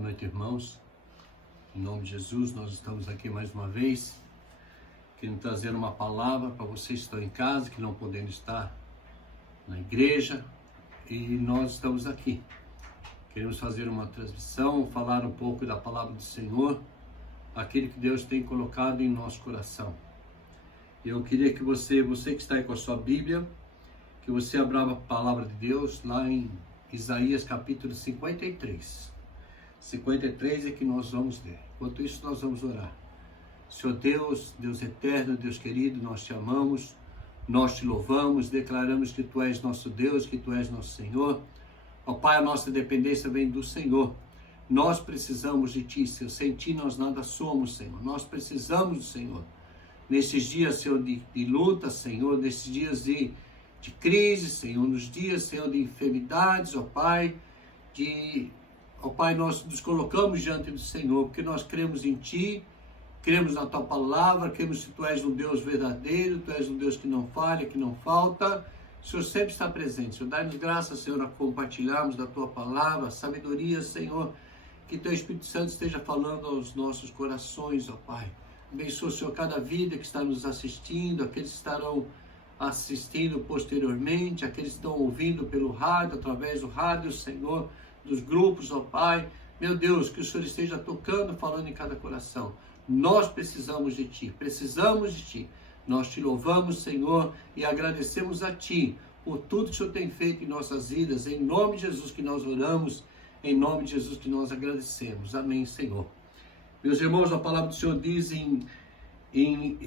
Boa noite, irmãos. Em nome de Jesus, nós estamos aqui mais uma vez, querendo trazer uma palavra para vocês que estão em casa, que não podem estar na igreja, e nós estamos aqui. Queremos fazer uma transmissão, falar um pouco da palavra do Senhor, aquilo que Deus tem colocado em nosso coração. Eu queria que você que está aí com a sua Bíblia, que você abra a palavra de Deus lá em Isaías capítulo 53. 53 é que nós vamos ler. Enquanto isso, nós vamos orar. Senhor Deus, Deus eterno, Deus querido, nós te amamos, nós te louvamos, declaramos que tu és nosso Deus, que tu és nosso Senhor. Ó Pai, a nossa dependência vem do Senhor. Nós precisamos de ti, Senhor. Sem ti nós nada somos, Senhor. Nós precisamos do Senhor. Nesses dias, Senhor, de luta, Senhor, nesses dias de crise, Senhor, nos dias, Senhor, de enfermidades, ó Pai, ó Pai, nós nos colocamos diante do Senhor, porque nós cremos em Ti, cremos na Tua palavra, cremos que Tu és um Deus verdadeiro, Tu és um Deus que não falha, que não falta. O Senhor sempre está presente. Senhor, dá-nos graça, Senhor, a compartilharmos da Tua palavra, sabedoria, Senhor, que Teu Espírito Santo esteja falando aos nossos corações, ó Pai. Abençoa, Senhor, cada vida que está nos assistindo, aqueles que estarão assistindo posteriormente, aqueles que estão ouvindo pelo rádio, através do rádio, Senhor, dos grupos, ó Pai. Meu Deus, que o Senhor esteja tocando, falando em cada coração. Nós precisamos de Ti, precisamos de Ti. Nós Te louvamos, Senhor, e agradecemos a Ti por tudo que o Senhor tem feito em nossas vidas. Em nome de Jesus que nós oramos, em nome de Jesus que nós agradecemos. Amém, Senhor. Meus irmãos, a palavra do Senhor diz em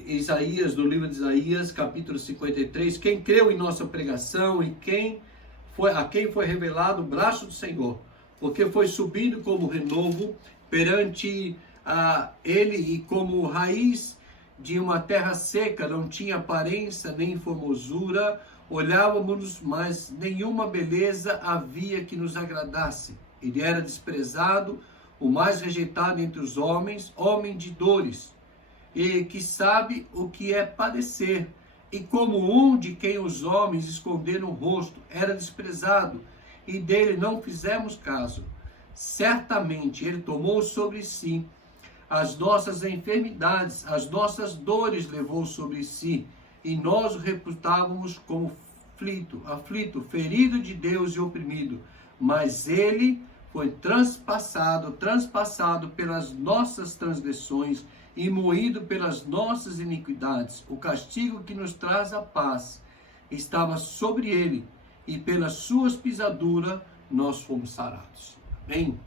Isaías, no livro de Isaías, capítulo 53, quem creu em nossa pregação e a quem foi revelado o braço do Senhor, porque foi subido como renovo perante ele e como raiz de uma terra seca, não tinha aparência nem formosura, olhávamos, mas nenhuma beleza havia que nos agradasse. Ele era desprezado, o mais rejeitado entre os homens, homem de dores, e que sabe o que é padecer, e como um de quem os homens esconderam o rosto, era desprezado, e dele não fizemos caso. Certamente ele tomou sobre si as nossas enfermidades, as nossas dores levou sobre si, e nós o reputávamos como aflito, ferido de Deus e oprimido. Mas ele foi transpassado pelas nossas transgressões e moído pelas nossas iniquidades. O castigo que nos traz a paz estava sobre ele, e pelas suas pisaduras nós fomos sarados. Amém?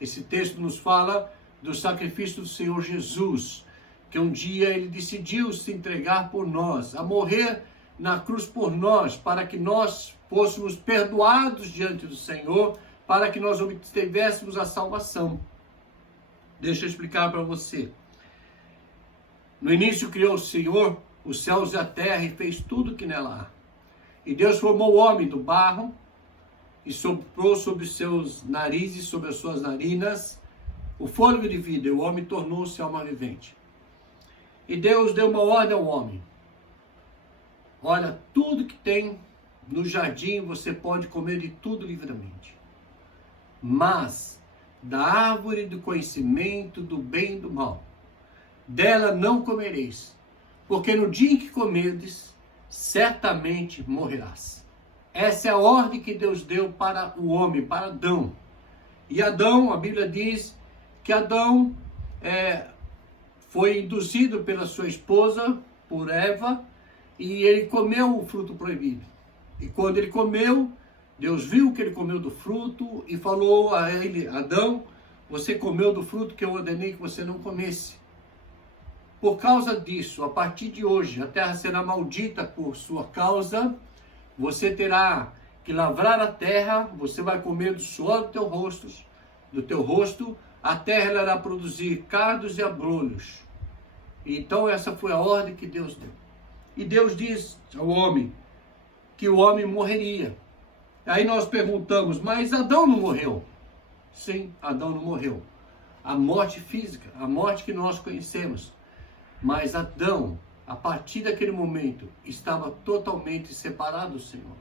Esse texto nos fala do sacrifício do Senhor Jesus, que um dia ele decidiu se entregar por nós, a morrer na cruz por nós, para que nós fôssemos perdoados diante do Senhor, para que nós obtivéssemos a salvação. Deixa eu explicar para você. No início criou o Senhor os céus e a terra e fez tudo que nela há. E Deus formou o homem do barro e soprou sobre os seus narizes, sobre as suas narinas, o fôlego de vida, e o homem tornou-se alma vivente. E Deus deu uma ordem ao homem. Olha, tudo que tem no jardim você pode comer de tudo livremente. Mas da árvore do conhecimento do bem e do mal, dela não comereis, porque no dia em que comerdes, certamente morrerás. Essa é a ordem que Deus deu para o homem, para Adão. E Adão, a Bíblia diz que Adão foi induzido pela sua esposa, por Eva, e ele comeu o fruto proibido. E quando ele comeu, Deus viu que ele comeu do fruto e falou a ele: Adão, você comeu do fruto que eu ordenei que você não comesse. Por causa disso, a partir de hoje, a terra será maldita por sua causa. Você terá que lavrar a terra, você vai comer do suor do teu rosto, a terra irá produzir cardos e abrolhos. Então essa foi a ordem que Deus deu. E Deus diz ao homem que o homem morreria. Aí nós perguntamos, mas Adão não morreu? Sim, Adão não morreu. A morte física, a morte que nós conhecemos. Mas Adão, a partir daquele momento, estava totalmente separado do Senhor.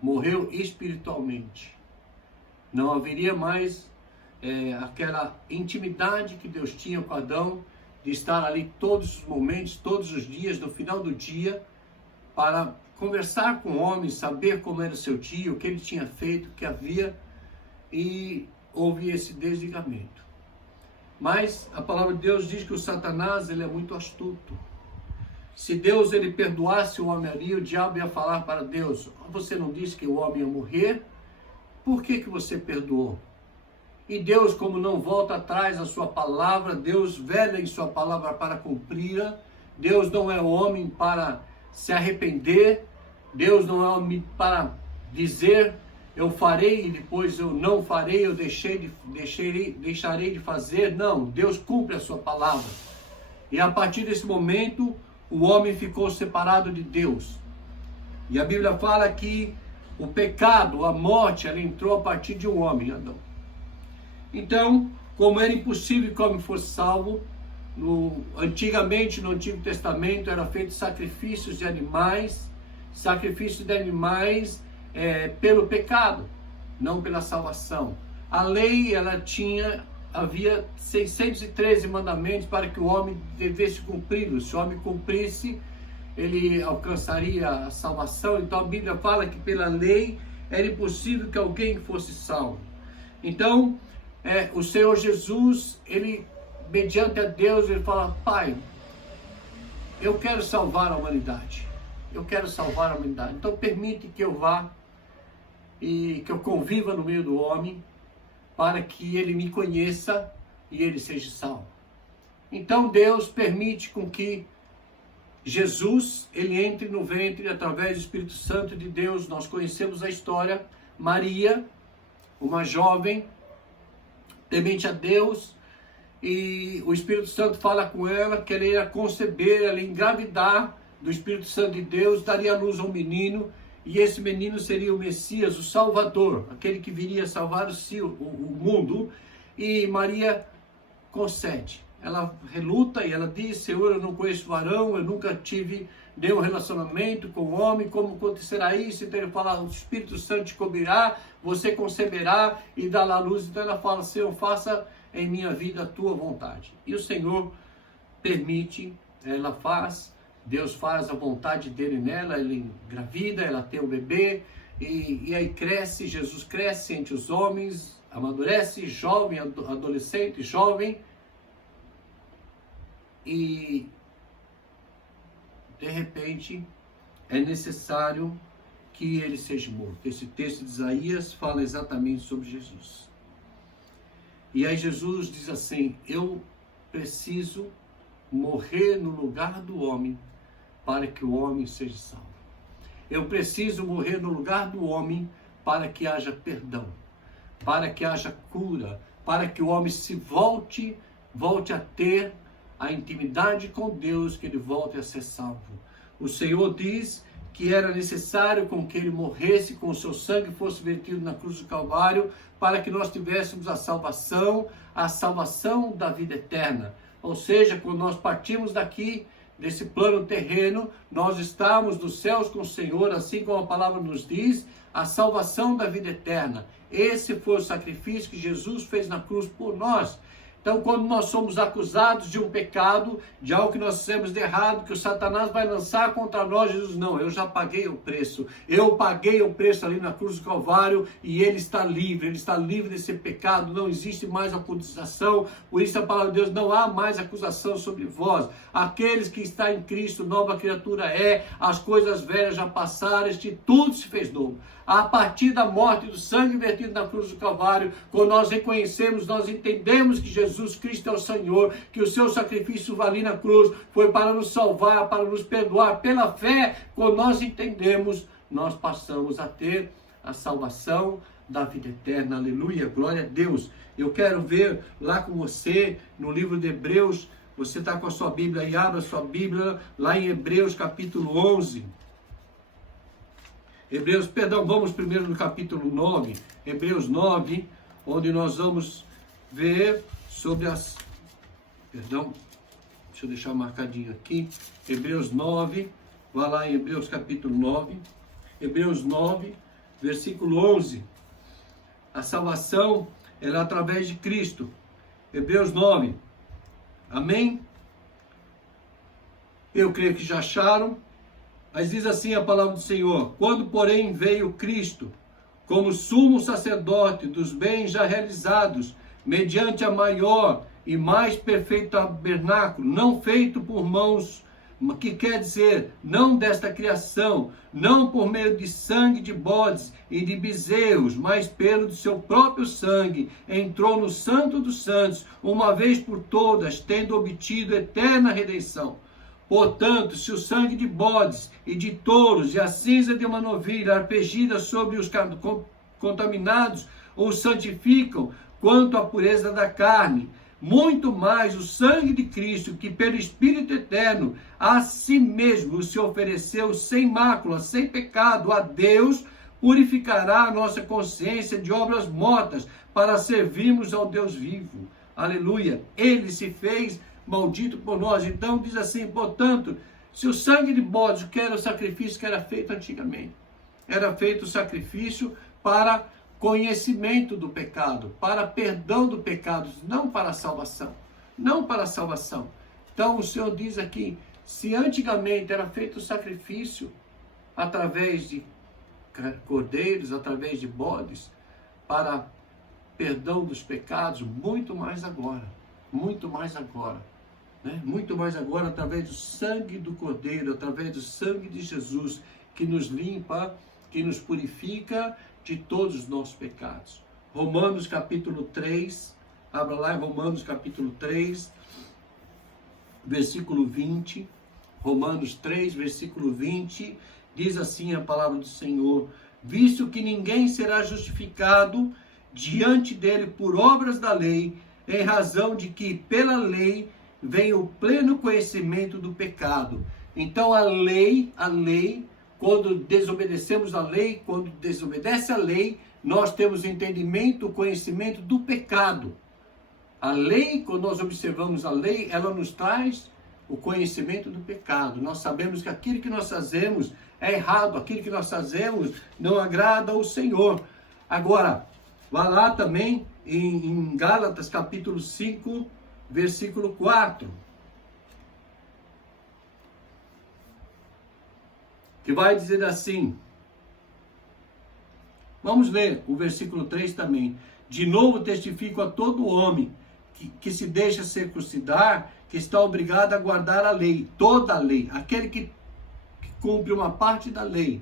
Morreu espiritualmente. Não haveria mais aquela intimidade que Deus tinha com Adão, de estar ali todos os momentos, todos os dias, no final do dia, para conversar com o homem, saber como era o seu dia, o que ele tinha feito, o que havia, e houve esse desligamento. Mas a palavra de Deus diz que o Satanás, ele é muito astuto. Se Deus ele perdoasse o homem ali, o diabo ia falar para Deus: você não disse que o homem ia morrer? Por que você perdoou? E Deus, como não volta atrás da sua palavra, Deus vela em sua palavra para cumpri-la. Deus não é homem para se arrepender. Deus não é homem para dizer: eu farei e depois eu não farei, eu deixarei de fazer. Não, Deus cumpre a sua palavra. E a partir desse momento, o homem ficou separado de Deus. E a Bíblia fala que o pecado, a morte, ela entrou a partir de um homem, Adão. Então, como era impossível que o homem fosse salvo, antigamente no Antigo Testamento era feito sacrifícios de animais pelo pecado, não pela salvação. A lei, havia 613 mandamentos para que o homem devesse cumpri-los. Se o homem cumprisse, ele alcançaria a salvação. Então a Bíblia fala que pela lei era impossível que alguém fosse salvo. Então, o Senhor Jesus, ele, mediante a Deus, ele fala: Pai, eu quero salvar a humanidade. Eu quero salvar a humanidade. Então permite que eu vá e que eu conviva no meio do homem, para que ele me conheça e ele seja salvo. Então Deus permite com que Jesus, ele entre no ventre através do Espírito Santo de Deus. Nós conhecemos a história. Maria, uma jovem temente a Deus, e o Espírito Santo fala com ela que ela ia conceber, ela ia engravidar do Espírito Santo de Deus, daria à luz a um menino, e esse menino seria o Messias, o Salvador, aquele que viria salvar o mundo. E Maria concede. Ela reluta e ela diz: Senhor, eu não conheço varão, eu nunca tive nenhum relacionamento com o homem, como acontecerá isso? Então ele fala: o Espírito Santo te cobrirá, você conceberá e dará luz. Então ela fala: Senhor, faça em minha vida a tua vontade. E o Senhor permite, Deus faz a vontade dele nela, ela engravida, ela tem um bebê, e aí cresce, Jesus cresce entre os homens, amadurece, jovem, adolescente, jovem, e de repente é necessário que ele seja morto. Esse texto de Isaías fala exatamente sobre Jesus. E aí Jesus diz assim: eu preciso morrer no lugar do homem para que o homem seja salvo. Eu preciso morrer no lugar do homem para que haja perdão, para que haja cura, para que o homem se volte a ter a intimidade com Deus, que ele volte a ser salvo. O Senhor diz que era necessário com que ele morresse, com o seu sangue fosse vertido na cruz do Calvário, para que nós tivéssemos a salvação da vida eterna. Ou seja, quando nós partimos daqui, desse plano terreno, nós estamos nos céus com o Senhor, assim como a palavra nos diz, a salvação da vida eterna. Esse foi o sacrifício que Jesus fez na cruz por nós. Então, quando nós somos acusados de um pecado, de algo que nós fizemos de errado, que o Satanás vai lançar contra nós, Jesus: não, eu já paguei o preço. Eu paguei o preço ali na cruz do Calvário e ele está livre desse pecado, não existe mais acusação. Por isso a palavra de Deus: não há mais acusação sobre vós. Aqueles que estão em Cristo, nova criatura é, as coisas velhas já passaram, tudo se fez novo. A partir da morte, do sangue vertido na cruz do Calvário, quando nós reconhecemos, nós entendemos que Jesus Cristo é o Senhor, que o seu sacrifício ali na cruz foi para nos salvar, para nos perdoar. Pela fé, quando nós entendemos, nós passamos a ter a salvação da vida eterna. Aleluia, glória a Deus. Eu quero ver lá com você, no livro de Hebreus. Você está com a sua Bíblia aí, abra a sua Bíblia, lá em Hebreus capítulo 11. Vamos primeiro no capítulo 9, Hebreus 9, onde nós vamos ver sobre deixa eu deixar marcadinho aqui, Hebreus 9, vai lá em Hebreus capítulo 9, Hebreus 9, versículo 11, a salvação ela é através de Cristo. Hebreus 9. Amém? Eu creio que já acharam. Mas diz assim a palavra do Senhor: quando, porém, veio Cristo, como sumo sacerdote dos bens já realizados, mediante a maior e mais perfeito tabernáculo, não feito por mãos, que quer dizer, não desta criação, não por meio de sangue de bodes e de bezerros, mas pelo de seu próprio sangue, entrou no Santo dos Santos, uma vez por todas, tendo obtido eterna redenção. Portanto, se o sangue de bodes e de touros e a cinza de uma novilha arpegida sobre os contaminados os santificam quanto à pureza da carne, muito mais o sangue de Cristo, que pelo Espírito eterno a si mesmo se ofereceu sem mácula, sem pecado a Deus, purificará a nossa consciência de obras mortas para servirmos ao Deus vivo. Aleluia! Ele se fez maldito por nós. Então diz assim: portanto, se o sangue de bodes, que era o sacrifício que era feito antigamente, era feito o sacrifício para conhecimento do pecado, para perdão do pecado, não para salvação, não para salvação. Então o Senhor diz aqui, se antigamente era feito o sacrifício através de cordeiros, através de bodes, para perdão dos pecados, muito mais agora, muito mais agora, né? Muito mais agora através do sangue do Cordeiro, através do sangue de Jesus, que nos limpa, que nos purifica de todos os nossos pecados. Romanos capítulo 3, abra lá, Romanos capítulo 3, versículo 20, Romanos 3, versículo 20, diz assim a palavra do Senhor: visto que ninguém será justificado diante dele por obras da lei, em razão de que pela lei vem o pleno conhecimento do pecado. Então a lei, quando desobedecemos a lei, quando desobedece a lei, nós temos entendimento, conhecimento do pecado. A lei, quando nós observamos a lei, ela nos traz o conhecimento do pecado. Nós sabemos que aquilo que nós fazemos é errado, aquilo que nós fazemos não agrada ao Senhor. Agora, vá lá também em Gálatas capítulo 5, versículo 4. Que vai dizer assim, vamos ler o versículo 3 também. De novo testifico a todo homem que se deixa circuncidar, que está obrigado a guardar a lei, toda a lei. Aquele que cumpre uma parte da lei,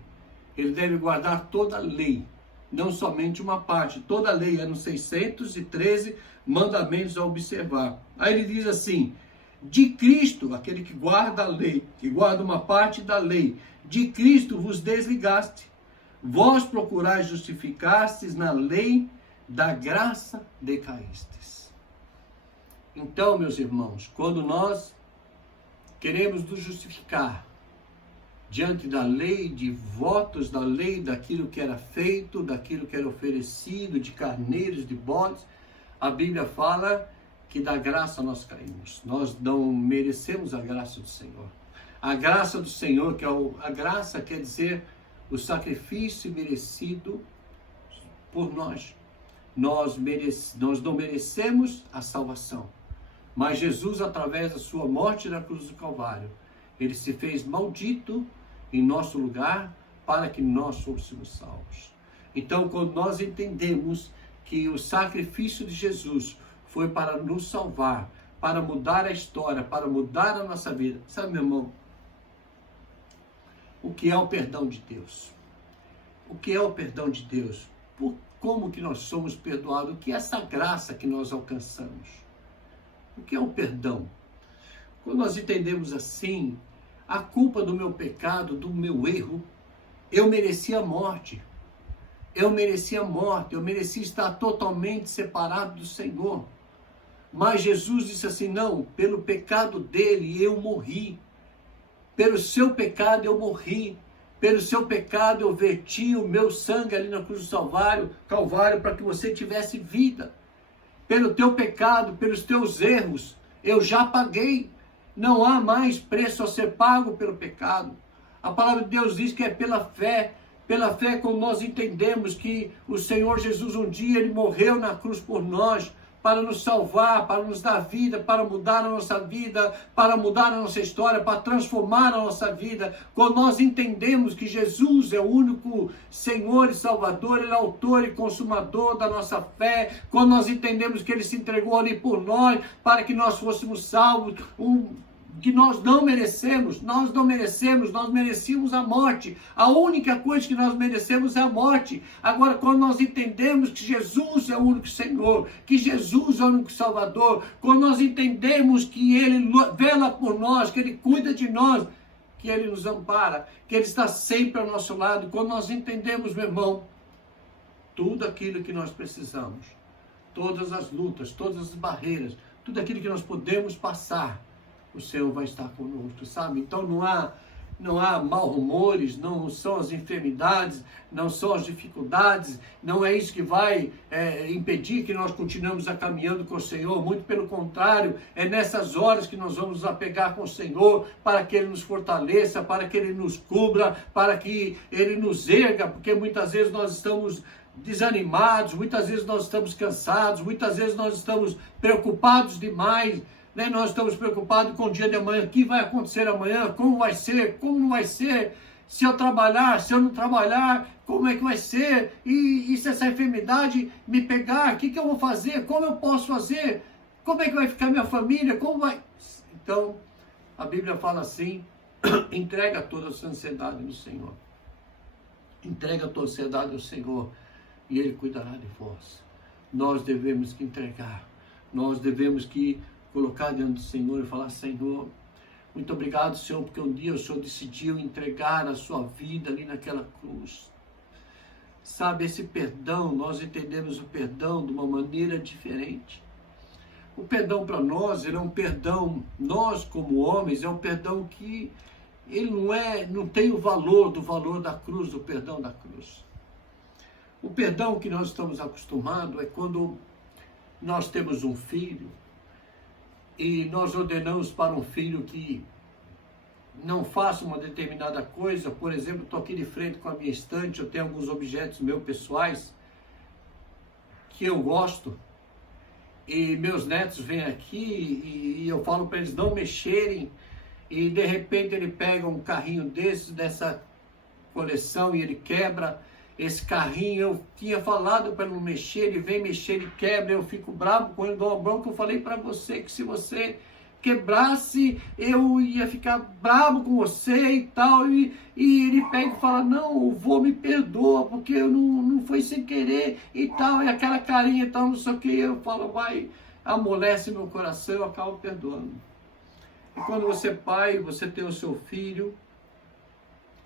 ele deve guardar toda a lei, não somente uma parte. Toda a lei, eram 613 mandamentos a observar. Aí ele diz assim: de Cristo, aquele que guarda a lei, que guarda uma parte da lei, de Cristo vos desligaste. Vós procurais justificastes na lei, da graça decaístes. Então, meus irmãos, quando nós queremos nos justificar diante da lei, de votos da lei, daquilo que era feito, daquilo que era oferecido, de carneiros, de bodes, a Bíblia fala que da graça nós caímos. Nós não merecemos a graça do Senhor. A graça do Senhor, a graça quer dizer o sacrifício merecido por nós. Nós não merecemos a salvação. Mas Jesus, através da sua morte na cruz do Calvário, ele se fez maldito em nosso lugar para que nós fôssemos salvos. Então, quando nós entendemos que o sacrifício de Jesus foi para nos salvar, para mudar a história, para mudar a nossa vida. Sabe, meu irmão, o que é o perdão de Deus? O que é o perdão de Deus? Como que nós somos perdoados? O que é essa graça que nós alcançamos? O que é o perdão? Quando nós entendemos assim, a culpa do meu pecado, do meu erro, eu merecia a morte. Eu merecia a morte, eu merecia estar totalmente separado do Senhor. Mas Jesus disse assim: não, pelo pecado dele eu morri. Pelo seu pecado eu morri. Pelo seu pecado eu verti o meu sangue ali na cruz do Calvário para que você tivesse vida. Pelo teu pecado, pelos teus erros, eu já paguei. Não há mais preço a ser pago pelo pecado. A palavra de Deus diz que é pela fé Pela fé, quando nós entendemos que o Senhor Jesus um dia Ele morreu na cruz por nós, para nos salvar, para nos dar vida, para mudar a nossa vida, para mudar a nossa história, para transformar a nossa vida. Quando nós entendemos que Jesus é o único Senhor e Salvador, Ele é autor e consumador da nossa fé, quando nós entendemos que Ele se entregou ali por nós, para que nós fôssemos salvos, que nós não merecemos, nós merecíamos a morte. A única coisa que nós merecemos é a morte. Agora, quando nós entendemos que Jesus é o único Senhor, que Jesus é o único Salvador, quando nós entendemos que Ele vela por nós, que Ele cuida de nós, que Ele nos ampara, que Ele está sempre ao nosso lado, quando nós entendemos, meu irmão, tudo aquilo que nós precisamos, todas as lutas, todas as barreiras, tudo aquilo que nós podemos passar, o Senhor vai estar conosco, sabe? Então não há mal rumores, não são as enfermidades, não são as dificuldades, não é isso que vai impedir que nós continuemos caminhando com o Senhor. Muito pelo contrário, é nessas horas que nós vamos nos apegar com o Senhor, para que Ele nos fortaleça, para que Ele nos cubra, para que Ele nos erga, porque muitas vezes nós estamos desanimados, muitas vezes nós estamos cansados, muitas vezes nós estamos preocupados demais, né? Nós estamos preocupados com o dia de amanhã, o que vai acontecer amanhã, como vai ser, como não vai ser, se eu trabalhar, se eu não trabalhar, como é que vai ser, e se essa enfermidade me pegar, o que eu vou fazer, como eu posso fazer, como é que vai ficar minha família, como vai... Então, a Bíblia fala assim, entrega toda a sua ansiedade no Senhor, entrega a tua ansiedade ao Senhor, e Ele cuidará de vós. Nós devemos que entregar, nós devemos que colocar diante do Senhor e falar: Senhor, muito obrigado, Senhor, porque um dia o Senhor decidiu entregar a sua vida ali naquela cruz. Sabe, esse perdão, nós entendemos o perdão de uma maneira diferente. O perdão para nós, ele é um perdão, nós como homens, é um perdão que ele não tem o valor da cruz, do perdão da cruz. O perdão que nós estamos acostumados é quando nós temos um filho e nós ordenamos para um filho que não faça uma determinada coisa. Por exemplo, estou aqui de frente com a minha estante, eu tenho alguns objetos meus pessoais que eu gosto, e meus netos vêm aqui e eu falo para eles não mexerem, e de repente ele pega um carrinho dessa coleção e ele quebra esse carrinho. Eu tinha falado para não mexer, ele vem mexer, ele quebra, eu fico bravo com ele, dou uma bronca. Eu falei para você que se você quebrasse, eu ia ficar bravo com você e tal, e ele pega e fala: não, o vô me perdoa, porque eu não foi sem querer e tal, e aquela carinha e tal, não sei o que. Eu falo, vai, amolece meu coração, eu acabo perdoando. E quando você é pai, você tem o seu filho,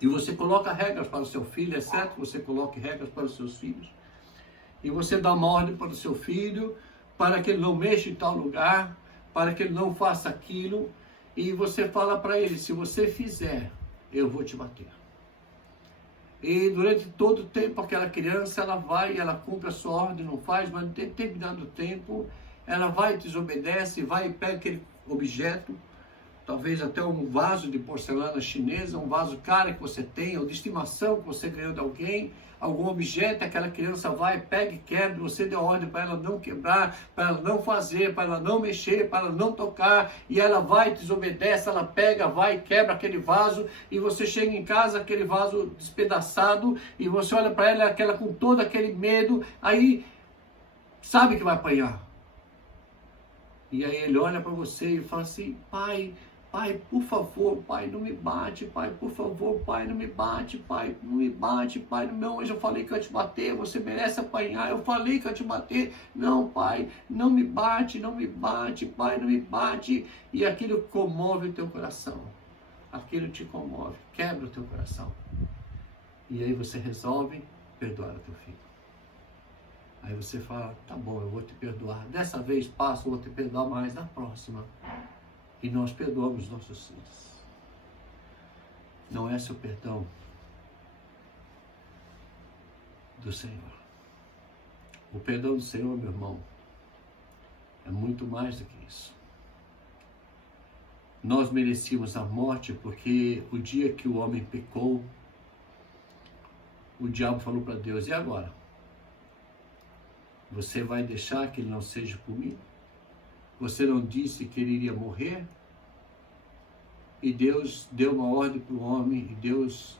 e você coloca regras para o seu filho, é certo que você coloque regras para os seus filhos, e você dá uma ordem para o seu filho, para que ele não mexa em tal lugar, para que ele não faça aquilo, e você fala para ele: se você fizer, eu vou te bater. E durante todo o tempo aquela criança, ela cumpre a sua ordem, não faz, mas em determinado tempo, ela vai, desobedece, vai e pega aquele objeto, talvez até um vaso de porcelana chinesa, um vaso caro que você tem, ou de estimação que você ganhou de alguém, algum objeto, aquela criança vai, pega e quebra, você deu ordem para ela não quebrar, para ela não fazer, para ela não mexer, para ela não tocar, e ela vai, desobedece, ela pega, vai, quebra aquele vaso, e você chega em casa, aquele vaso despedaçado, e você olha para ela, aquela com todo aquele medo, aí sabe que vai apanhar. E aí ele olha para você e fala assim: pai, por favor, pai, não me bate, pai, por favor, pai, não me bate, pai, não me bate, pai, não, hoje eu falei que eu ia te bater, você merece apanhar, eu falei que eu ia te bater, não, pai, não me bate, pai, não me bate, e aquilo comove o teu coração, aquilo te comove, quebra o teu coração, e aí você resolve perdoar o teu filho. Aí você fala: tá bom, eu vou te perdoar, dessa vez passo, eu vou te perdoar, mais na próxima. E nós perdoamos nossos filhos. Não é seu perdão do Senhor. O perdão do Senhor, meu irmão, é muito mais do que isso. Nós merecíamos a morte porque o dia que o homem pecou, o diabo falou para Deus: e agora? Você vai deixar que ele não seja comido? Você não disse que ele iria morrer? E Deus deu uma ordem para o homem, e Deus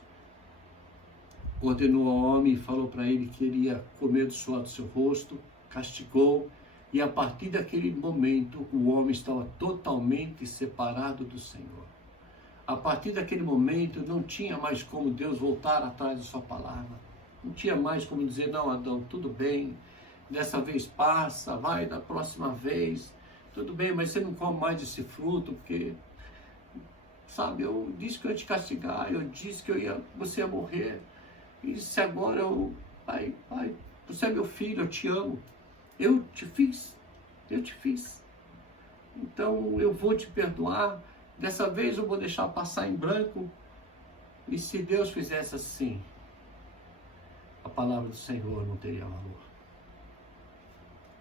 ordenou ao homem e falou para ele que ele ia comer do suor do seu rosto, castigou, e a partir daquele momento o homem estava totalmente separado do Senhor. A partir daquele momento não tinha mais como Deus voltar atrás da sua palavra. Não tinha mais como dizer: não, Adão, tudo bem, dessa vez passa, vai da próxima vez, tudo bem, mas você não come mais esse fruto, porque, sabe, eu disse que eu ia te castigar, eu disse que você ia morrer, e se agora pai, você é meu filho, eu te amo, eu te fiz, então eu vou te perdoar, dessa vez eu vou deixar passar em branco. E se Deus fizesse assim, a palavra do Senhor não teria valor.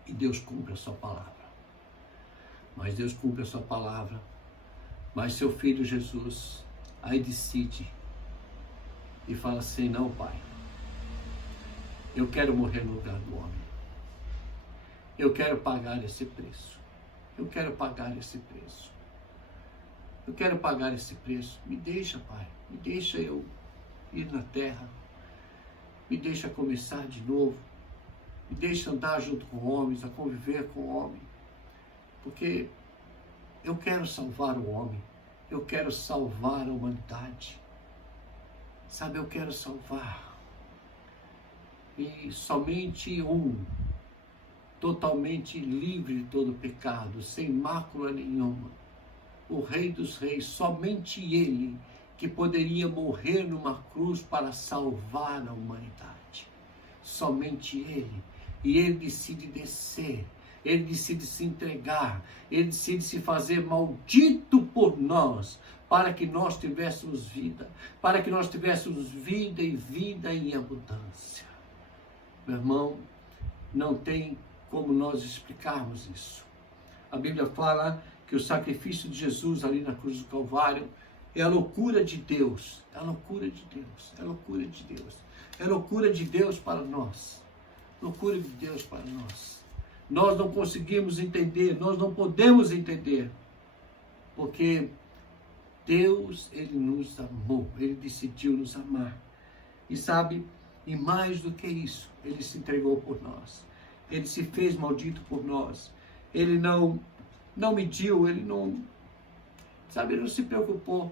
E Deus cumpre a sua palavra. Mas Deus cumpre a sua palavra. Mas seu filho Jesus aí decide e fala assim: não, pai, eu quero morrer no lugar do homem. Eu quero pagar esse preço. Eu quero pagar esse preço. Eu quero pagar esse preço. Me deixa, pai. Me deixa eu ir na terra. Me deixa começar de novo. Me deixa andar junto com homens, a conviver com o homem. Porque eu quero salvar o homem. Eu quero salvar a humanidade. Sabe, eu quero salvar. E somente um, totalmente livre de todo pecado, sem mácula nenhuma, o Rei dos Reis, somente ele que poderia morrer numa cruz para salvar a humanidade. Somente ele. E ele decide descer, ele decide se entregar, ele decide se fazer maldito por nós, para que nós tivéssemos vida, para que nós tivéssemos vida e vida em abundância. Meu irmão, não tem como nós explicarmos isso. A Bíblia fala que o sacrifício de Jesus ali na cruz do Calvário é a loucura de Deus, é a loucura de Deus, é a loucura de Deus, é a loucura de Deus para nós, loucura de Deus para nós. Nós não conseguimos entender, nós não podemos entender, porque Deus, ele nos amou, ele decidiu nos amar. E sabe, e mais do que isso, ele se entregou por nós, ele se fez maldito por nós, ele não mediu, ele não se preocupou.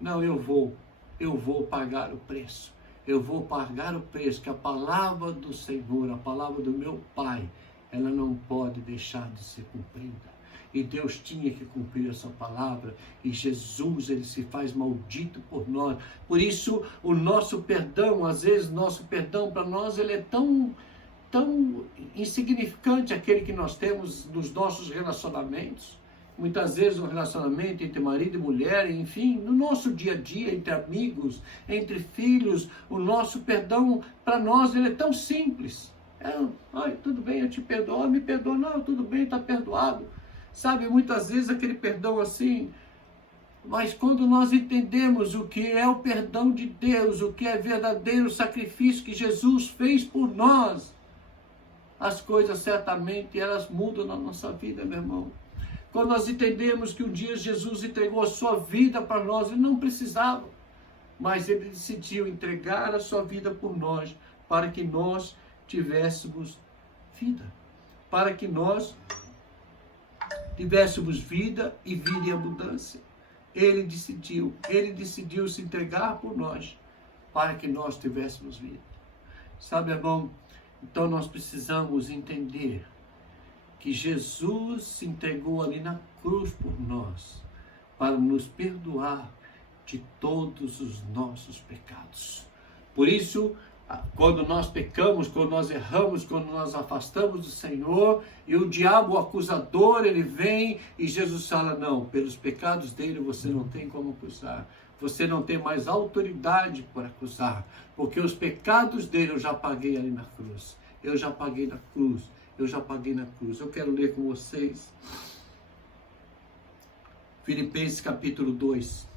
Não, eu vou pagar o preço. Eu vou pagar o preço, que a palavra do Senhor, a palavra do meu Pai, ela não pode deixar de ser cumprida. E Deus tinha que cumprir essa palavra, e Jesus, ele se faz maldito por nós. Por isso, o nosso perdão, às vezes, nosso perdão para nós, ele é tão insignificante, aquele que nós temos nos nossos relacionamentos. Muitas vezes um relacionamento entre marido e mulher, enfim, no nosso dia a dia, entre amigos, entre filhos, o nosso perdão para nós, ele é tão simples. Tudo bem, eu te perdoo, me perdoa, não, tudo bem, está perdoado. Sabe, muitas vezes aquele perdão assim, mas quando nós entendemos o que é o perdão de Deus, o que é verdadeiro sacrifício que Jesus fez por nós, as coisas certamente elas mudam na nossa vida, meu irmão. Quando nós entendemos que um dia Jesus entregou a sua vida para nós, ele não precisava, mas ele decidiu entregar a sua vida por nós, para que nós tivéssemos vida, para que nós tivéssemos vida e vida em abundância. Ele decidiu se entregar por nós, para que nós tivéssemos vida. Sabe, irmão, então nós precisamos entender que Jesus se entregou ali na cruz por nós, para nos perdoar de todos os nossos pecados. Por isso, quando nós pecamos, quando nós erramos, quando nós afastamos do Senhor, e o diabo, o acusador, ele vem e Jesus fala: não, pelos pecados dele você não tem como acusar. Você não tem mais autoridade para acusar, porque os pecados dele eu já paguei ali na cruz. Eu já paguei na cruz. Eu já paguei na cruz. Eu quero ler com vocês Filipenses capítulo 2.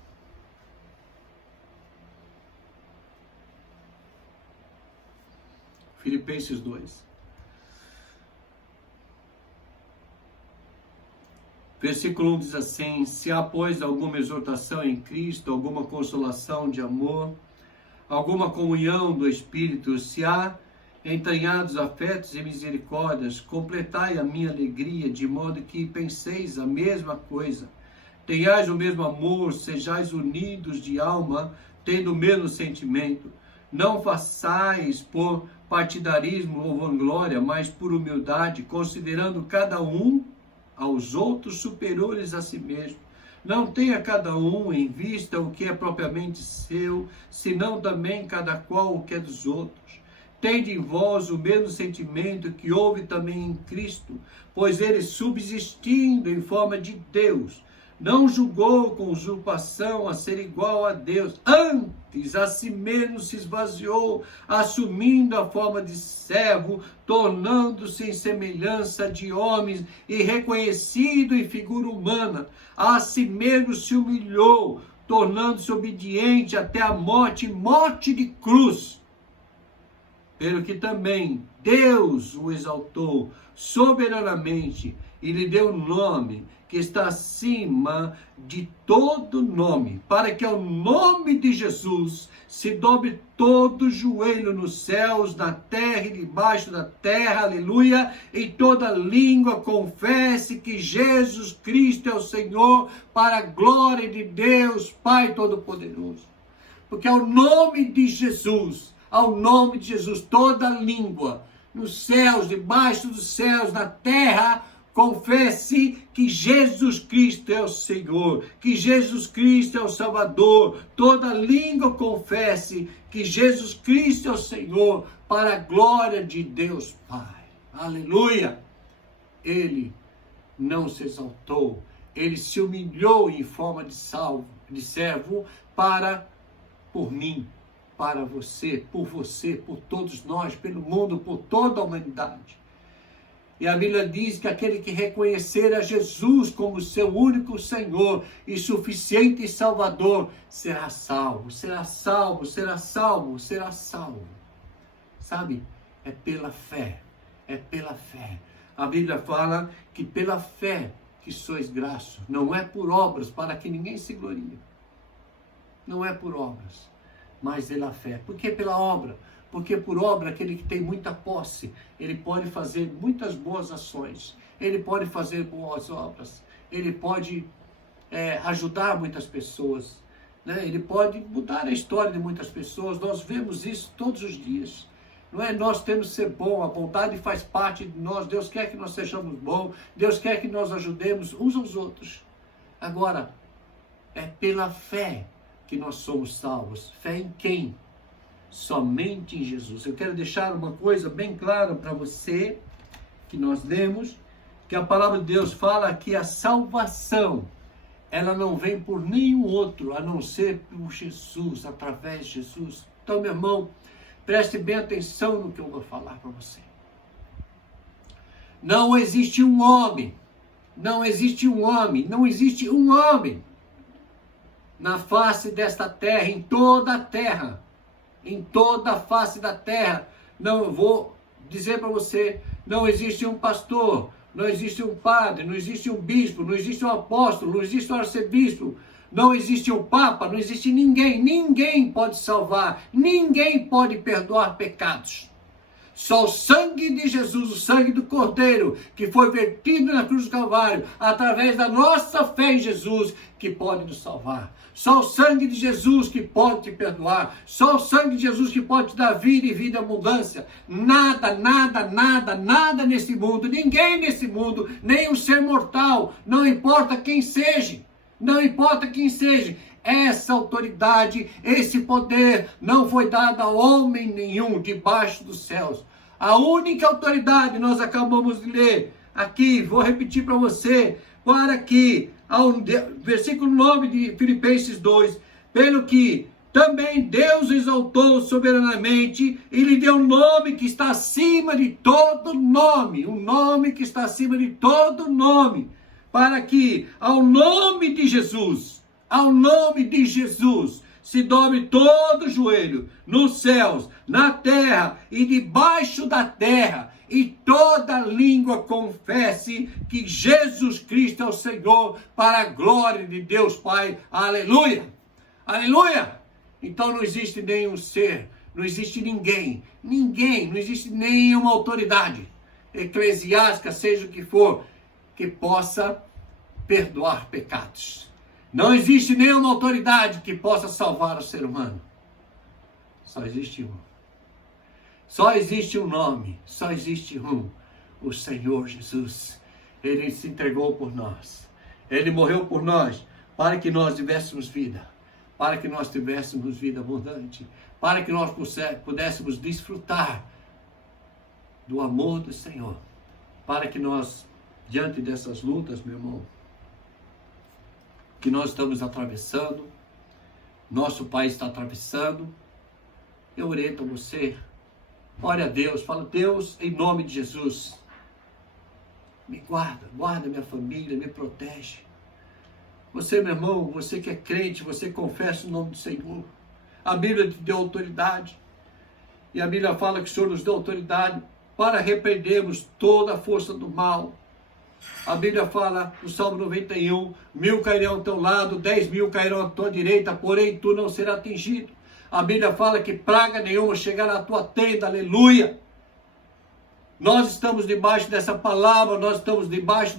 Filipenses 2. Versículo 1 diz assim: se há, pois, alguma exortação em Cristo, alguma consolação de amor, alguma comunhão do Espírito, se há entranhados afetos e misericórdias, completai a minha alegria, de modo que penseis a mesma coisa, tenhais o mesmo amor, sejais unidos de alma, tendo o mesmo sentimento. Não façais por partidarismo ou vanglória, mas por humildade, considerando cada um aos outros superiores a si mesmo. Não tenha cada um em vista o que é propriamente seu, senão também cada qual o que é dos outros. Tende em vós o mesmo sentimento que houve também em Cristo, pois ele, subsistindo em forma de Deus, não julgou com usurpação a ser igual a Deus, antes a si mesmo se esvaziou, assumindo a forma de servo, tornando-se em semelhança de homens e reconhecido em figura humana, a si mesmo se humilhou, tornando-se obediente até a morte, morte de cruz. Pelo que também Deus o exaltou soberanamente e lhe deu um nome que está acima de todo nome, para que ao nome de Jesus se dobre todo joelho nos céus, na terra e debaixo da terra, aleluia, e toda língua confesse que Jesus Cristo é o Senhor, para a glória de Deus Pai Todo-Poderoso. Porque ao nome de Jesus, toda língua, nos céus, debaixo dos céus, na terra, confesse que Jesus Cristo é o Senhor, que Jesus Cristo é o Salvador. Toda língua confesse que Jesus Cristo é o Senhor, para a glória de Deus Pai. Aleluia! Ele não se exaltou, ele se humilhou em forma de servo, por mim, para você, por todos nós, pelo mundo, por toda a humanidade. E a Bíblia diz que aquele que reconhecer a Jesus como seu único Senhor e suficiente Salvador, será salvo, será salvo, será salvo, será salvo. Sabe? É pela fé, é pela fé. A Bíblia fala que pela fé que sois graças, não é por obras, para que ninguém se glorie. Não é por obras, mas pela fé. Por que pela obra? Porque por obra, aquele que tem muita posse, ele pode fazer muitas boas ações, ele pode fazer boas obras, ele pode ajudar muitas pessoas, né? Ele pode mudar a história de muitas pessoas. Nós vemos isso todos os dias. Não é? Nós temos que ser bom, a bondade faz parte de nós. Deus quer que nós sejamos bons, Deus quer que nós ajudemos uns aos outros. Agora, é pela fé que nós somos salvos. Fé em quem? Somente em Jesus. Eu quero deixar uma coisa bem clara para você, que nós lemos, que a palavra de Deus fala que a salvação, ela não vem por nenhum outro, a não ser por Jesus, através de Jesus. Então, meu irmão, preste bem atenção no que eu vou falar para você. Não existe um homem na face desta terra, em toda a face da terra. Não, eu vou dizer para você, não existe um pastor, não existe um padre, não existe um bispo, não existe um apóstolo, não existe um arcebispo, não existe um papa, não existe ninguém pode salvar, ninguém pode perdoar pecados. Só o sangue de Jesus, o sangue do Cordeiro, que foi vertido na cruz do Calvário, através da nossa fé em Jesus, que pode nos salvar. Só o sangue de Jesus que pode te perdoar. Só o sangue de Jesus que pode te dar vida e vida em abundância. Nada nesse mundo, ninguém nesse mundo, nem um ser mortal, não importa quem seja, essa autoridade, esse poder não foi dado a homem nenhum debaixo dos céus. A única autoridade, nós acabamos de ler aqui, vou repetir para você, para que, versículo 9 de Filipenses 2, pelo que também Deus exaltou soberanamente e lhe deu um nome que está acima de todo nome, para que ao nome de Jesus se dobre todo joelho, nos céus, na terra e debaixo da terra, e toda língua confesse que Jesus Cristo é o Senhor, para a glória de Deus Pai. Aleluia! Aleluia! Então não existe nenhum ser, não existe ninguém, não existe nenhuma autoridade eclesiástica, seja o que for, que possa perdoar pecados. Não existe nenhuma autoridade que possa salvar o ser humano. Só existe um. Só existe um nome, só existe um, o Senhor Jesus. Ele se entregou por nós. Ele morreu por nós, para que nós tivéssemos vida. Para que nós tivéssemos vida abundante. Para que nós pudéssemos desfrutar do amor do Senhor. Para que nós, diante dessas lutas, meu irmão, que nós estamos atravessando, nosso país está atravessando, eu oriento você, ore a Deus, fala: Deus, em nome de Jesus, me guarda minha família, me protege. Você, meu irmão, você que é crente, você confessa o nome do Senhor. A Bíblia te deu autoridade, e a Bíblia fala que o Senhor nos deu autoridade para repreendermos toda a força do mal. A Bíblia fala no Salmo 91, 1000 cairão ao teu lado, 10.000 cairão à tua direita, porém tu não serás atingido. A Bíblia fala que praga nenhuma chegará à tua tenda, aleluia. Nós estamos debaixo dessa palavra, nós estamos debaixo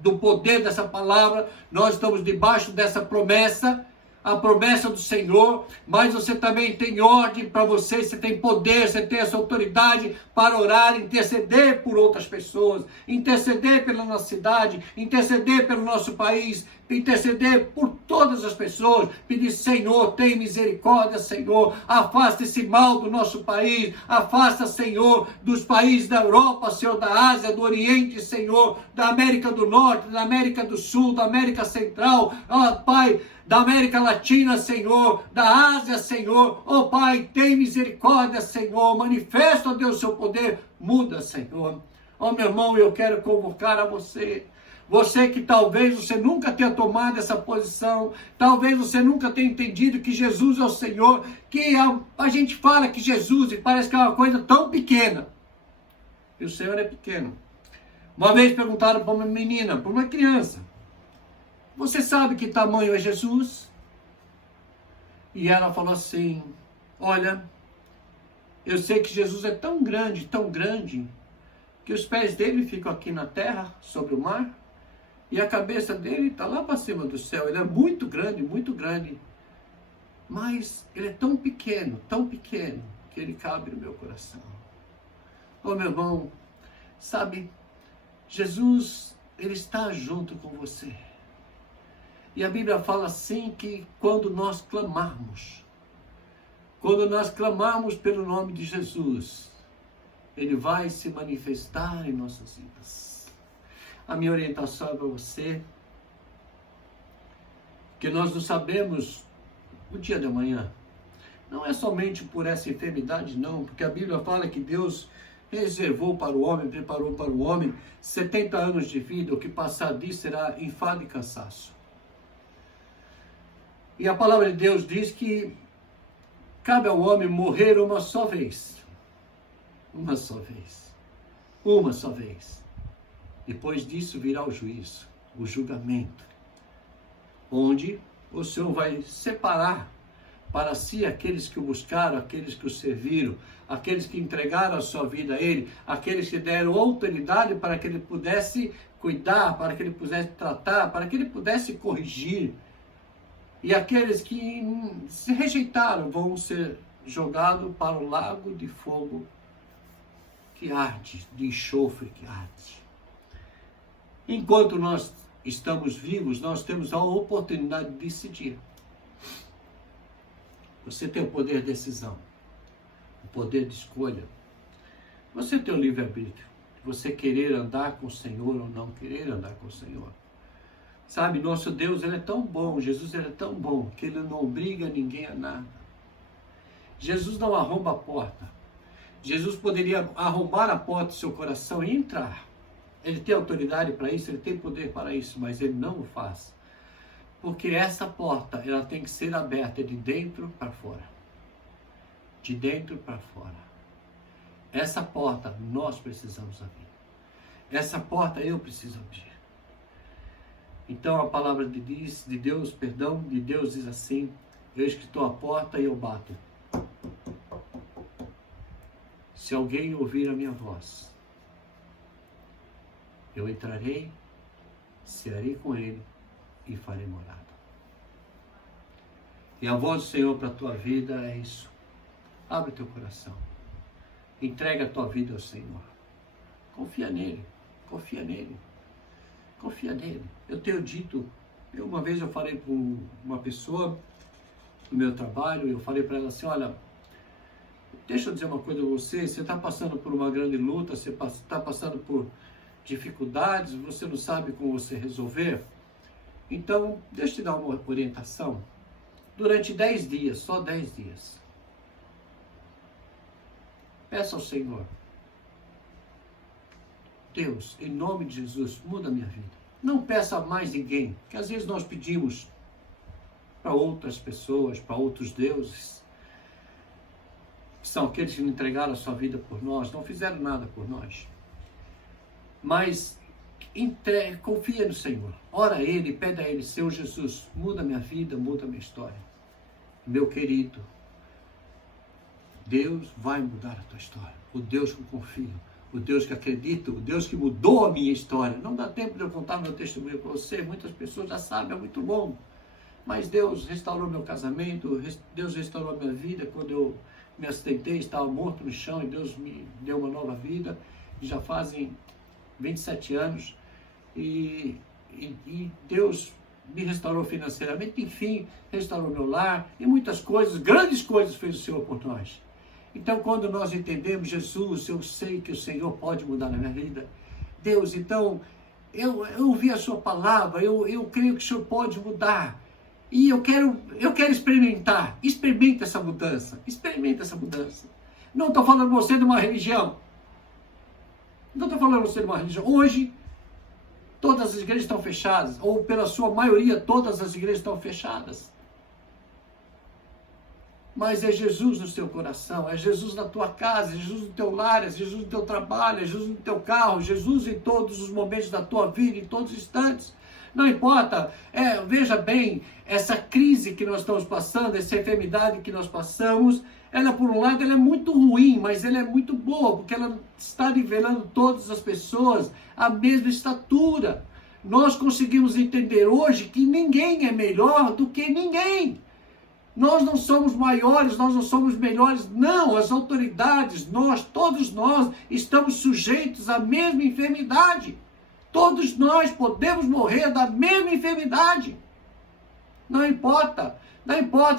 do poder dessa palavra, nós estamos debaixo dessa promessa, a promessa do Senhor, mas você também tem ordem para você tem poder, você tem essa autoridade para orar, interceder por outras pessoas, interceder pela nossa cidade, interceder pelo nosso país, interceder por todas as pessoas, pedir: Senhor, tem misericórdia, Senhor, afasta esse mal do nosso país, afasta, Senhor, dos países da Europa, Senhor, da Ásia, do Oriente, Senhor, da América do Norte, da América do Sul, da América Central, ó Pai, da América Latina, Senhor, da Ásia, Senhor, ó Pai, tem misericórdia, Senhor, manifesta, ó Deus, o seu poder, muda, Senhor. Ó meu irmão, eu quero convocar a você que talvez você nunca tenha tomado essa posição, talvez você nunca tenha entendido que Jesus é o Senhor, que a gente fala que Jesus, e parece que é uma coisa tão pequena, e o Senhor é pequeno. Uma vez perguntaram para uma menina, para uma criança: você sabe que tamanho é Jesus? E ela falou assim: olha, eu sei que Jesus é tão grande, que os pés dele ficam aqui na terra, sobre o mar, e a cabeça dele está lá para cima do céu. Ele é muito grande, mas ele é tão pequeno, que ele cabe no meu coração. Ô meu irmão, sabe, Jesus, ele está junto com você. E a Bíblia fala assim que quando nós clamarmos pelo nome de Jesus, ele vai se manifestar em nossas vidas. A minha orientação é para você, que nós não sabemos o dia de amanhã. Não é somente por essa enfermidade, não, porque a Bíblia fala que Deus reservou para o homem, preparou para o homem 70 anos de vida, o que passar disso será enfado e cansaço. E a palavra de Deus diz que cabe ao homem morrer uma só vez. Uma só vez. Uma só vez. Depois disso virá o juízo, o julgamento, onde o Senhor vai separar para si aqueles que o buscaram, aqueles que o serviram, aqueles que entregaram a sua vida a Ele, aqueles que deram autoridade para que Ele pudesse cuidar, para que Ele pudesse tratar, para que Ele pudesse corrigir. E aqueles que se rejeitaram vão ser jogados para o lago de fogo que arde, de enxofre que arde. Enquanto nós estamos vivos, nós temos a oportunidade de decidir. Você tem o poder de decisão, o poder de escolha. Você tem o livre-arbítrio, você querer andar com o Senhor ou não querer andar com o Senhor. Sabe, nosso Deus, Ele é tão bom, Jesus ele é tão bom, que Ele não obriga ninguém a nada. Jesus não arromba a porta. Jesus poderia arrombar a porta do seu coração e entrar. Ele tem autoridade para isso, Ele tem poder para isso, mas Ele não o faz. Porque essa porta, ela tem que ser aberta de dentro para fora. De dentro para fora. Essa porta nós precisamos abrir. Essa porta eu preciso abrir. Então a palavra de Deus diz assim: eis que estou à porta e eu bato. Se alguém ouvir a minha voz, eu entrarei, cearei com ele e farei morada. E a voz do Senhor para a tua vida é isso. Abre teu coração. Entrega a tua vida ao Senhor. Confia nele. Confia nele. Confia nele. Eu tenho dito, uma vez eu falei com uma pessoa no meu trabalho, eu falei para ela assim: olha, deixa eu dizer uma coisa a você, você está passando por uma grande luta, você está passando por dificuldades, você não sabe como você resolver. Então, deixa eu te dar uma orientação. Durante 10 dias, só 10 dias, peça ao Senhor: Deus, em nome de Jesus, muda a minha vida. Não peça a mais ninguém, porque às vezes nós pedimos para outras pessoas, para outros deuses, que são aqueles que não entregaram a sua vida por nós, não fizeram nada por nós. Mas confia no Senhor, ora a Ele, pede a Ele: Senhor Jesus, muda a minha vida, muda a minha história. Meu querido, Deus vai mudar a tua história. O Deus que eu confio, o Deus que acredito, o Deus que mudou a minha história. Não dá tempo de eu contar meu testemunho para você, muitas pessoas já sabem, é muito longo. Mas Deus restaurou meu casamento, Deus restaurou a minha vida. Quando eu me acidentei, estava morto no chão e Deus me deu uma nova vida. Já fazem 27 anos e Deus me restaurou financeiramente, enfim, restaurou meu lar e muitas coisas, grandes coisas fez o Senhor por nós. Então, quando nós entendemos Jesus, eu sei que o Senhor pode mudar na minha vida. Deus, então, eu ouvi a sua palavra, eu creio que o Senhor pode mudar. E eu quero experimentar. Experimenta essa mudança. Experimenta essa mudança. Não estou falando você de uma religião. Não estou falando você de uma religião. Hoje, todas as igrejas estão fechadas. Ou pela sua maioria, todas as igrejas estão fechadas. Mas é Jesus no teu coração, é Jesus na tua casa, é Jesus no teu lar, é Jesus no teu trabalho, é Jesus no teu carro, Jesus em todos os momentos da tua vida, em todos os instantes. Não importa, veja bem, essa crise que nós estamos passando, essa enfermidade que nós passamos, ela por um lado ela é muito ruim, mas ela é muito boa, porque ela está nivelando todas as pessoas à mesma estatura. Nós conseguimos entender hoje que ninguém é melhor do que ninguém. Nós não somos maiores, nós não somos melhores, não, as autoridades, todos nós estamos sujeitos à mesma enfermidade. Todos nós podemos morrer da mesma enfermidade. Não importa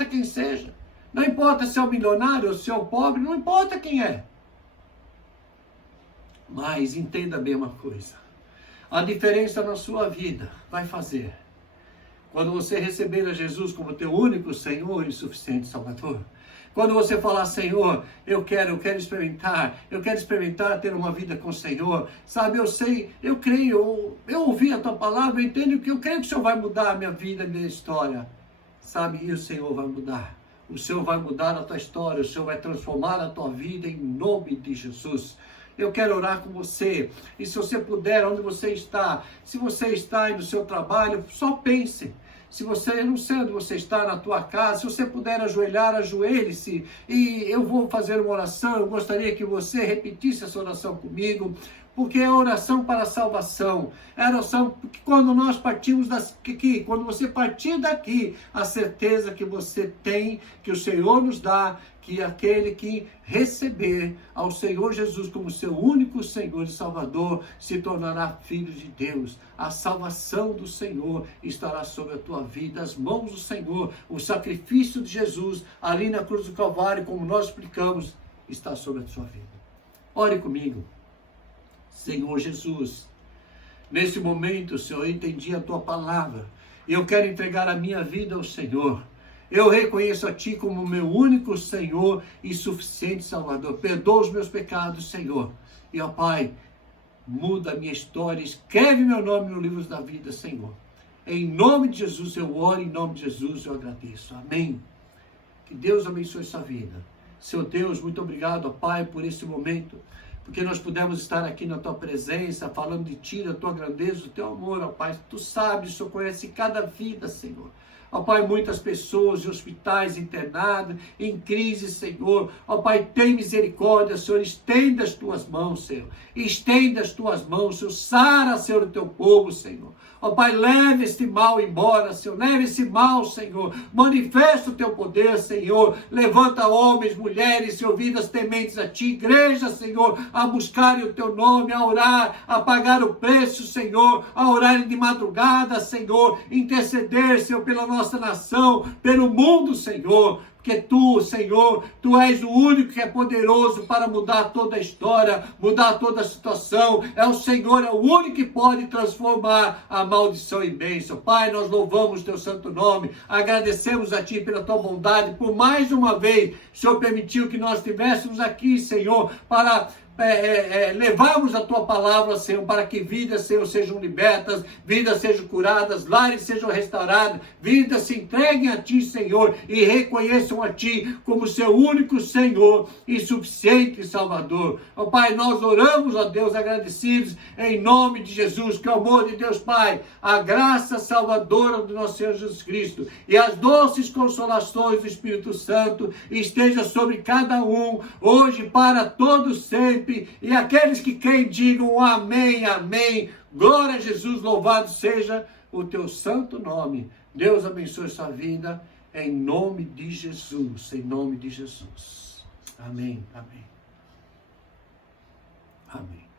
quem seja, não importa se é um milionário ou se é um pobre, não importa quem é. Mas entenda bem uma coisa, a diferença na sua vida vai fazer quando você receber a Jesus como teu único Senhor e suficiente Salvador. Quando você falar: Senhor, eu quero experimentar ter uma vida com o Senhor. Sabe, eu sei, eu creio, eu ouvi a tua palavra, eu entendo que eu creio que o Senhor vai mudar a minha vida, a minha história. Sabe, e o Senhor vai mudar. O Senhor vai mudar a tua história, o Senhor vai transformar a tua vida em nome de Jesus. Eu quero orar com você. E se você puder, onde você está, se você está aí no seu trabalho, só pense. Se você, não sei onde você está, na tua casa, se você puder ajoelhar, ajoelhe-se. E eu vou fazer uma oração. Eu gostaria que você repetisse essa oração comigo, porque é a oração para a salvação. É a oração porque quando nós partimos daqui, quando você partir daqui, a certeza que você tem, que o Senhor nos dá, que aquele que receber ao Senhor Jesus como seu único Senhor e Salvador se tornará filho de Deus. A salvação do Senhor estará sobre a tua vida, as mãos do Senhor. O sacrifício de Jesus ali na cruz do Calvário, como nós explicamos, está sobre a sua vida. Ore comigo. Senhor Jesus, nesse momento, Senhor, eu entendi a tua palavra. Eu quero entregar a minha vida ao Senhor. Eu reconheço a Ti como meu único Senhor e suficiente Salvador. Perdoa os meus pecados, Senhor. E, ó Pai, muda a minha história, escreve meu nome no livro da vida, Senhor. Em nome de Jesus eu oro, em nome de Jesus eu agradeço. Amém. Que Deus abençoe sua vida. Seu Deus, muito obrigado, ó Pai, por esse momento, porque nós pudemos estar aqui na tua presença, falando de ti, da tua grandeza, do teu amor, ó Pai. Tu sabes, o Senhor conhece cada vida, Senhor. Ó Pai, muitas pessoas em hospitais internadas, em crise, Senhor. Ó Pai, tem misericórdia, Senhor. Estenda as tuas mãos, Senhor. Estenda as tuas mãos, Senhor. Sara, Senhor, o teu povo, Senhor. Ó Pai, leve este mal embora, Senhor. Leve esse mal, Senhor. Manifesta o teu poder, Senhor. Levanta homens, mulheres, Senhor, vidas tementes a ti. Igreja, Senhor, a buscarem o teu nome, a orar, a pagar o preço, Senhor. A orarem de madrugada, Senhor. Interceder, Senhor, pela nossa nação, pelo mundo, Senhor. Porque tu, Senhor, tu és o único que é poderoso para mudar toda a história, mudar toda a situação. É o Senhor, é o único que pode transformar a maldição em bênção. Pai, nós louvamos teu santo nome, agradecemos a ti pela tua bondade, por mais uma vez, o Senhor permitiu que nós estivéssemos aqui, Senhor, para levarmos a tua palavra, Senhor, para que vidas, Senhor, sejam libertas, vidas sejam curadas, lares sejam restaurados, vidas se entreguem a ti, Senhor, e reconheçam a ti como seu único Senhor e suficiente Salvador. Ó Pai, nós oramos, ó Deus, agradecidos em nome de Jesus, que o amor de Deus Pai, a graça salvadora do nosso Senhor Jesus Cristo e as doces consolações do Espírito Santo esteja sobre cada um, hoje para todos sempre. E aqueles que creem digam amém, amém. Glória a Jesus, louvado seja o teu santo nome. Deus abençoe sua vida, em nome de Jesus, em nome de Jesus. Amém, amém. Amém.